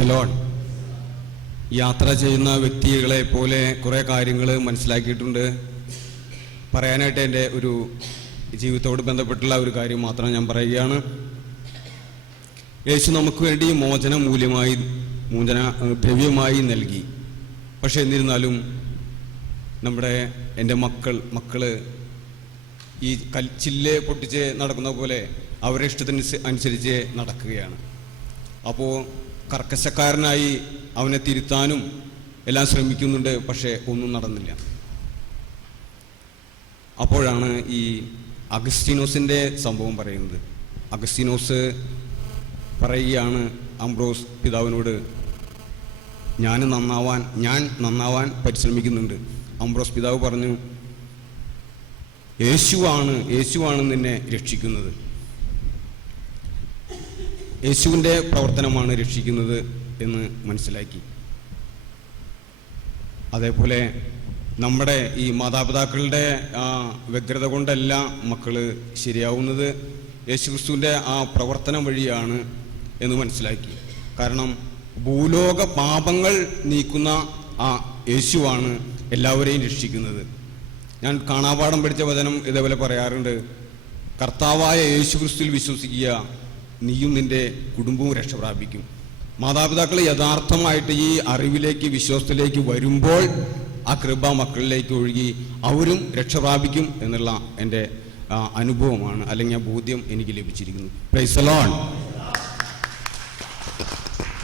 Praise the Lord. യാത്ര ചെയ്യുന്ന വ്യക്തികളെ പോലെ കുറേ കാര്യങ്ങൾ മനസ്സിലാക്കിയിട്ടുണ്ട്. പറയാനായിട്ട് എൻ്റെ ഒരു ജീവിതത്തോട് ബന്ധപ്പെട്ടുള്ള ഒരു കാര്യം മാത്രം ഞാൻ പറയുകയാണ്. യേശു നമുക്ക് വേണ്ടി മോചന ദ്രവ്യമായി നൽകി. പക്ഷെ എന്നിരുന്നാലും എൻ്റെ മക്കള് ഈ ചില്ല് പൊട്ടിച്ച് നടക്കുന്ന പോലെ അവരുടെ ഇഷ്ടത്തിന് അനുസരിച്ച് നടക്കുകയാണ്. അപ്പോൾ കർക്കശക്കാരനായി അവനെ തിരുത്താനും എല്ലാം ശ്രമിക്കുന്നുണ്ട്, പക്ഷേ ഒന്നും നടന്നില്ല. അപ്പോഴാണ് ഈ അഗസ്തീനോസിൻ്റെ സംഭവം പറയുന്നത്. അഗസ്തീനോസ് പറയുകയാണ് അംബ്രോസ് പിതാവിനോട്, ഞാൻ നന്നാവാൻ പരിശ്രമിക്കുന്നുണ്ട്. അംബ്രോസ് പിതാവ് പറഞ്ഞു, യേശുവാണ് നിന്നെ രക്ഷിക്കുന്നത്, യേശുവിൻ്റെ പ്രവർത്തനമാണ് രക്ഷിക്കുന്നത് എന്ന് മനസ്സിലാക്കി. അതേപോലെ നമ്മുടെ ഈ മാതാപിതാക്കളുടെ വ്യഗ്രത കൊണ്ടല്ല മക്കള് ശരിയാവുന്നത്, യേശുക്രിസ്തുവിൻ്റെ ആ പ്രവർത്തനം വഴിയാണ് എന്ന് മനസ്സിലാക്കി. കാരണം ഭൂലോക പാപങ്ങൾ നീക്കുന്ന ആ യേശുവാണ് എല്ലാവരെയും രക്ഷിക്കുന്നത്. ഞാൻ കാണാപാഠം പഠിച്ച വചനം ഇതേപോലെ പറയാറുണ്ട്, കർത്താവായ യേശുക്രിസ്തുവിൽ വിശ്വസിക്കുക, നീയും നിന്റെ കുടുംബവും രക്ഷ പ്രാപിക്കും. മാതാപിതാക്കൾ യഥാർത്ഥമായിട്ട് ഈ അറിവിലേക്ക് വിശ്വാസത്തിലേക്ക് വരുമ്പോൾ ആ കൃപ മക്കളിലേക്ക് ഒഴുകി അവരും രക്ഷ പ്രാപിക്കും എന്നുള്ള എൻ്റെ അനുഭവമാണ്, അല്ലെങ്കിൽ ആ ബോധ്യം എനിക്ക് ലഭിച്ചിരിക്കുന്നു. Praise the Lord.